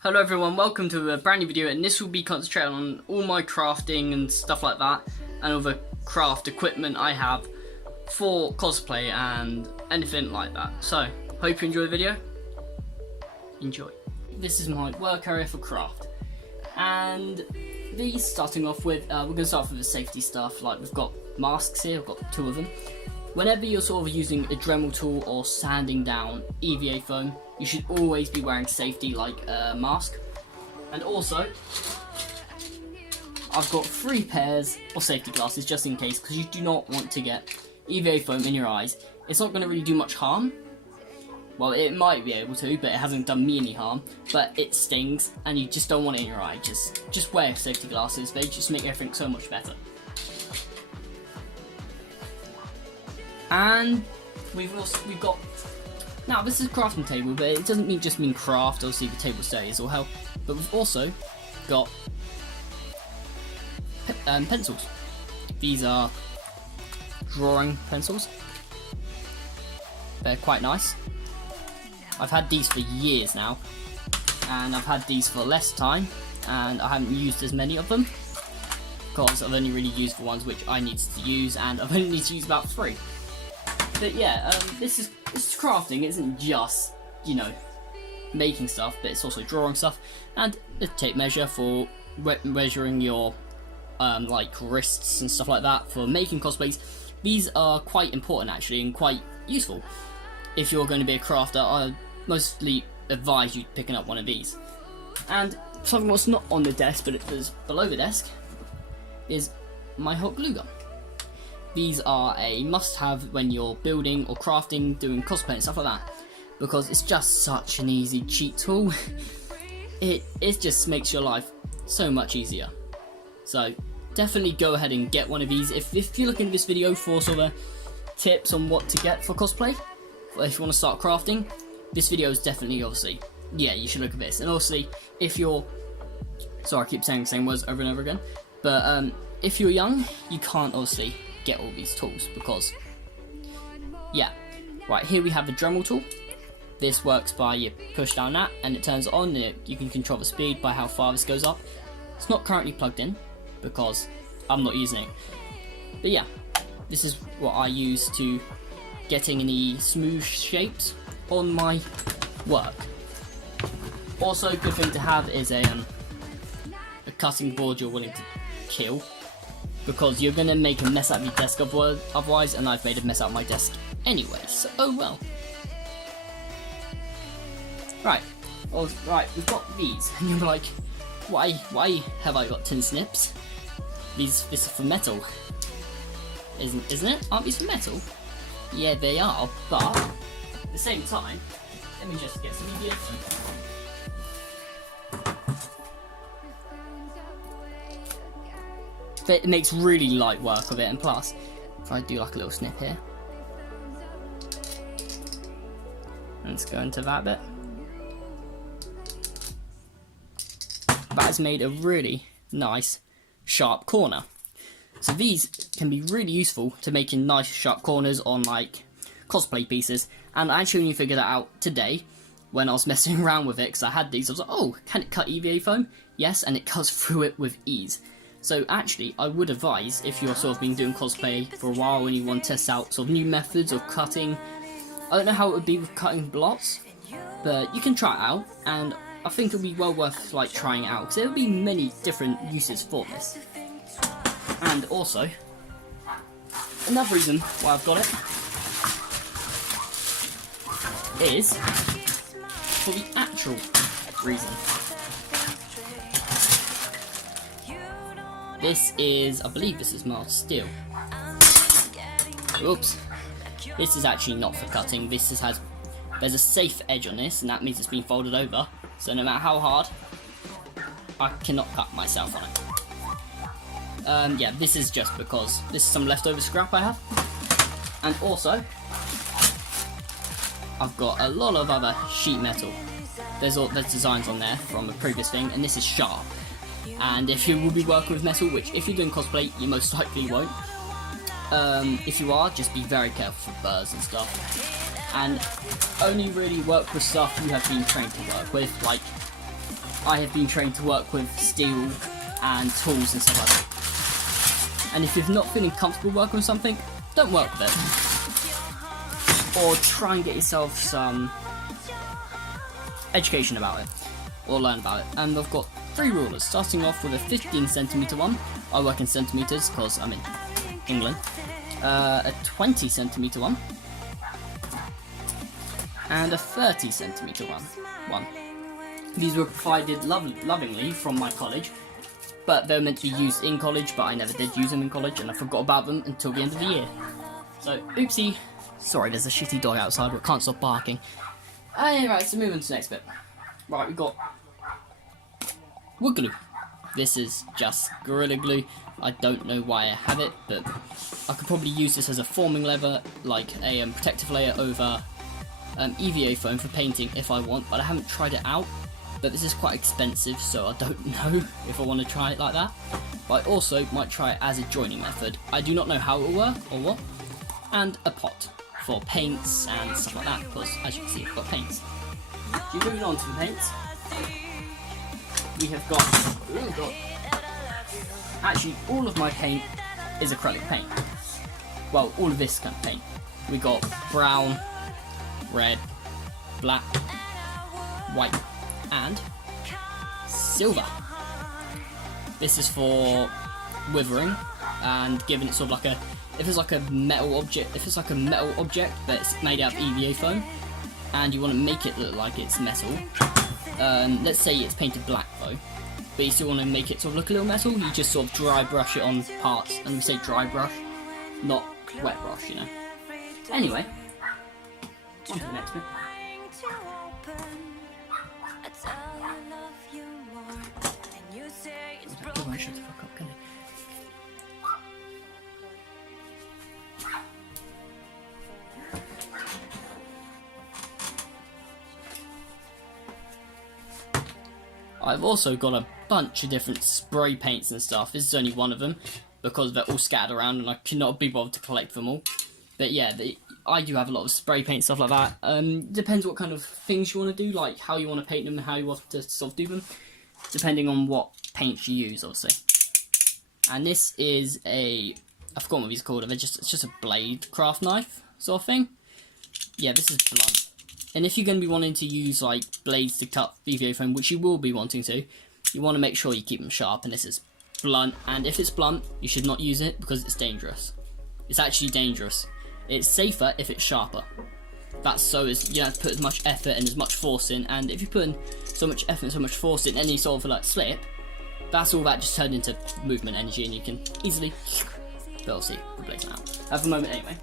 Hello everyone, welcome to a brand new video, and this will be concentrated on all my crafting and stuff like that, and all the craft equipment I have for cosplay and anything like that. So, hope you enjoy the video. Enjoy. This is my work area for craft, and these starting off with, we're going to start off with the safety stuff. Like, we've got masks here, I've got 2 of them. Whenever you're sort of using a Dremel tool or sanding down EVA foam, you should always be wearing safety like a mask. And also, I've got 3 pairs of safety glasses just in case, because you do not want to get EVA foam in your eyes. It's not going to really do much harm. Well, it might be able to, but it hasn't done me any harm. But it stings, and you just don't want it in your eye. Just wear safety glasses. They just make everything so much better. And we've got, now this is a crafting table, but it doesn't just mean craft. Obviously the table stays will help, but we've also got pencils. These are drawing pencils. They're quite nice. I've had these for years now, and I've had these for less time, and I haven't used as many of them because I've only really used the ones which I needed to use, and I've only needed to use about 3. But yeah, this is crafting. It isn't just, you know, making stuff, but it's also drawing stuff, and a tape measure for measuring your like wrists and stuff like that for making cosplays. These are quite important actually, and quite useful if you're going to be a crafter. I mostly advise you picking up one of these. And something that's not on the desk, but it is below the desk, is my hot glue gun. These are a must-have when you're building or crafting, doing cosplay and stuff like that, because it's just such an easy cheat tool. It just makes your life so much easier. So definitely go ahead and get one of these. If you're looking at this video for sort of tips on what to get for cosplay, if you want to start crafting, this video is definitely, obviously, yeah, you should look at this. And obviously, if you're, sorry I keep saying the same words over and over again, but if you're young, you can't obviously get all these tools, because yeah. Right, here we have the Dremel tool. This works by you push down that and it turns on, and you can control the speed by how far this goes up. It's not currently plugged in because I'm not using it, but yeah, this is what I use to getting any smooth shapes on my work. Also, a good thing to have is a cutting board you're willing to kill, because you're going to make a mess out of your desk otherwise, and I've made a mess out of my desk anyway, so oh well. Right, we've got these, and you're like, why have I got tin snips? This is for metal. Isn't it? Aren't these for metal? Yeah, they are, but at the same time, let me just get some EVA. It makes really light work of it, and plus, if I do like a little snip here, let's go into that bit. That has made a really nice sharp corner. So these can be really useful to making nice sharp corners on like cosplay pieces, and I actually only figured that out today when I was messing around with it, because I had these. I was like, oh, can it cut EVA foam? Yes, and it cuts through it with ease. So actually, I would advise, if you're sort of been doing cosplay for a while and you want to test out sort of new methods of cutting, I don't know how it would be with cutting blocks, but you can try it out, and I think it would be well worth like trying it out, because there will be many different uses for this. And also, another reason why I've got it is for the actual reason. This is, I believe this is mild steel. Oops. This is actually not for cutting. There's a safe edge on this, and that means it's been folded over. So no matter how hard, I cannot cut myself on it. Yeah, this is just because this is some leftover scrap I have. And also, I've got a lot of other sheet metal. There's designs on there from a previous thing, and this is sharp. And if you will be working with metal, which if you're doing cosplay, you most likely won't. If you are, just be very careful for burrs and stuff. And only really work with stuff you have been trained to work with, like I have been trained to work with steel and tools and stuff like that. And if you're not feeling comfortable working with something, don't work with it. Or try and get yourself some education about it, or learn about it. And I've got 3 rulers, starting off with a 15cm one. I work in centimetres because I'm in England. A 20cm one, and a 30cm one. These were provided lovingly from my college, but they were meant to be used in college, but I never did use them in college, and I forgot about them until the end of the year. So, oopsie. Sorry, there's a shitty dog outside, but can't stop barking. Right, so moving to the next bit. Right, we've got wood glue. This is just Gorilla Glue. I don't know why I have it, but I could probably use this as a forming lever, like a protective layer over EVA foam for painting if I want, but I haven't tried it out. But this is quite expensive, so I don't know if I want to try it like that. But I also might try it as a joining method. I do not know how it will work or what. And a pot for paints and stuff like that, because as you can see, I've got paints. So moving on to the paints, we have got, actually all of my paint is acrylic paint. Well, all of this kind of paint. We got brown, red, black, white, and silver. This is for withering and giving it sort of like a, if it's like a metal object but it's made out of EVA foam and you want to make it look like it's metal, let's say it's painted black though, but you still want to make it sort of look a little metal, you just sort of dry brush it on parts, and we say dry brush, not wet brush, you know. Anyway, on to the next bit. Shut the fuck up, can I? I've also got a bunch of different spray paints and stuff. This is only one of them because they're all scattered around and I cannot be bothered to collect them all. But yeah, I do have a lot of spray paint, stuff like that. Depends what kind of things you want to do, like how you want to paint them and how you want to sort of do them, depending on what paints you use, obviously. And this is a, I forgot what these are called, it's just a blade craft knife sort of thing. Yeah, this is blunt. And if you're going to be wanting to use like blades to cut EVA foam, which you will be wanting to, you want to make sure you keep them sharp, and this is blunt. And if it's blunt, you should not use it because it's dangerous. It's actually dangerous. It's safer if it's sharper. That's so as you don't have to put as much effort and as much force in, and if you put in so much effort and so much force in any sort of like slip, that's all that just turned into movement energy and you can easily, but I'll see, the blade's out. At the moment anyway.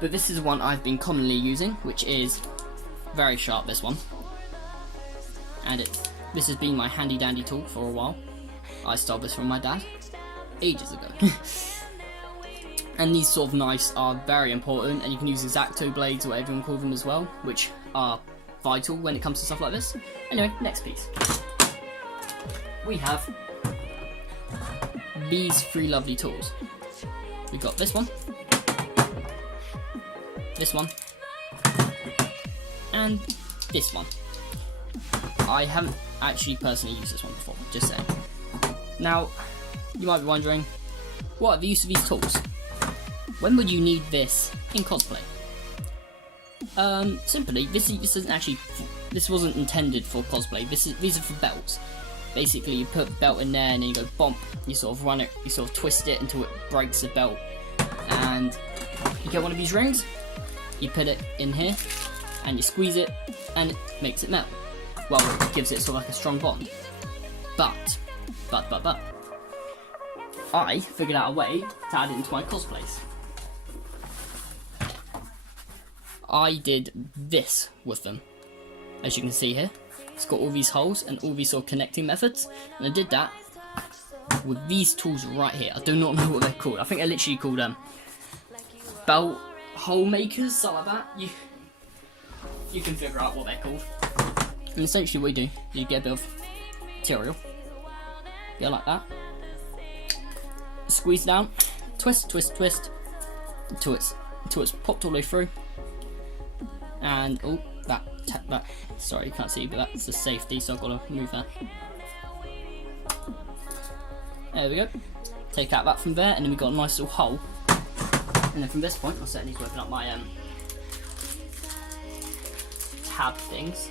But this is one I've been commonly using, which is very sharp, this one. And this has been my handy dandy tool for a while. I stole this from my dad ages ago. And these sort of knives are very important, and you can use X-Acto blades, or whatever you want to call them as well, which are vital when it comes to stuff like this. Anyway, next piece. We have these 3 lovely tools. We got this one, and this one. I haven't actually personally used this one before, just saying. Now, you might be wondering, what are the use of these tools? When would you need this in cosplay? Simply, this wasn't intended for cosplay. These are for belts. Basically, you put the belt in there and then you go bump. You sort of run it, you sort of twist it until it breaks the belt, and you get one of these rings. You put it in here, and you squeeze it, and it makes it melt. Well, it gives it sort of like a strong bond. But, I figured out a way to add it into my cosplays. I did this with them. As you can see here, it's got all these holes and all these sort of connecting methods, and I did that with these tools right here. I do not know what they're called. I think they're literally called belt hole makers, something like that. You can figure out what they're called. And essentially what you do, you get a bit of material, yeah, like that. Squeeze down, twist, until it's popped all the way through. And oh, that that. Sorry, you can't see, but that's the safety, so I've got to move that. There we go. Take out that from there, and then we've got a nice little hole. And then from this point, I'll certainly need to open up my tab things.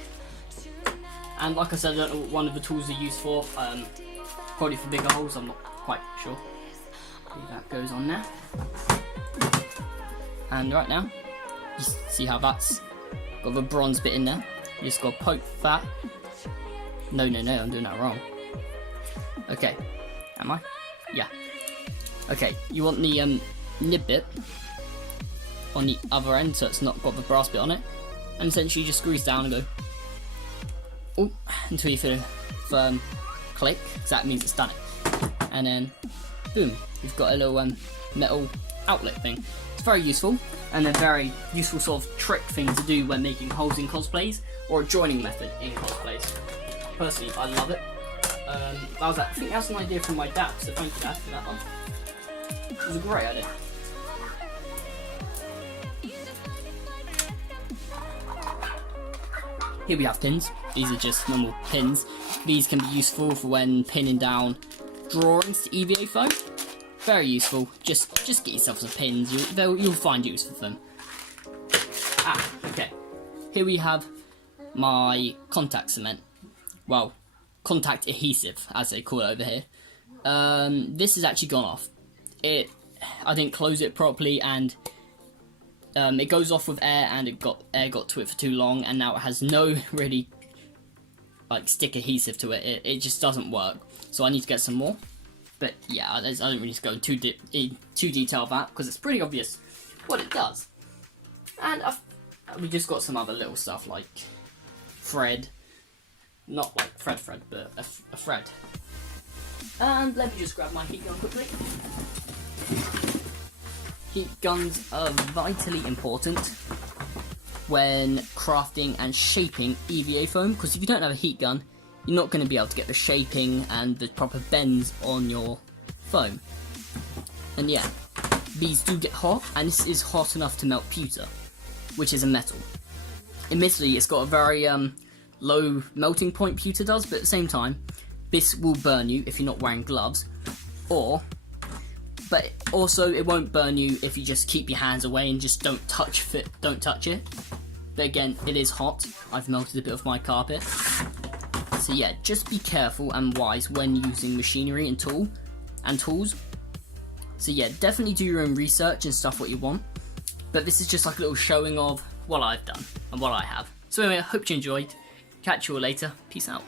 And like I said, I don't know what one of the tools are used for. Probably for bigger holes, I'm not quite sure. That goes on there. And right now, you see how that's got the bronze bit in there. You just got to poke that. No, I'm doing that wrong. Okay, am I? Yeah. Okay, you want the nib bit on the other end, so it's not got the brass bit on it. And essentially, you just squeeze down and go, oh, until you feel a firm click, because that means it's done it. And then, boom, you've got a little metal outlet thing. It's very useful, and a very useful sort of trick thing to do when making holes in cosplays, or a joining method in cosplays. Personally, I love it. I think that was an idea from my dad, so thank you, Dad, for that one. It was a great idea. Here we have pins. These are just normal pins. These can be useful for when pinning down drawings to EVA foam. Very useful. Just get yourself some pins. You'll find use for them. Okay. Here we have my contact cement. Well, contact adhesive, as they call it over here. This has actually gone off. I didn't close it properly, and it goes off with air, and air got to it for too long, and now it has no really stick adhesive to it. It just doesn't work. So I need to get some more. But yeah, I don't really need to go into too detail of that, because it's pretty obvious what it does. And we just got some other little stuff like thread. Not like thread, but a thread. And let me just grab my heat gun quickly. Heat guns are vitally important when crafting and shaping EVA foam, because if you don't have a heat gun, you're not going to be able to get the shaping and the proper bends on your foam. And yeah, these do get hot, and this is hot enough to melt pewter, which is a metal. Admittedly, it's got a very low melting point, pewter does, but at the same time, this will burn you if you're not wearing gloves, but also it won't burn you if you just keep your hands away and just don't touch it. But again, it is hot. I've melted a bit of my carpet. So yeah, just be careful and wise when using machinery and tools. So yeah, definitely do your own research and stuff what you want. But this is just like a little showing of what I've done and what I have. So anyway, I hope you enjoyed. Catch you all later. Peace out.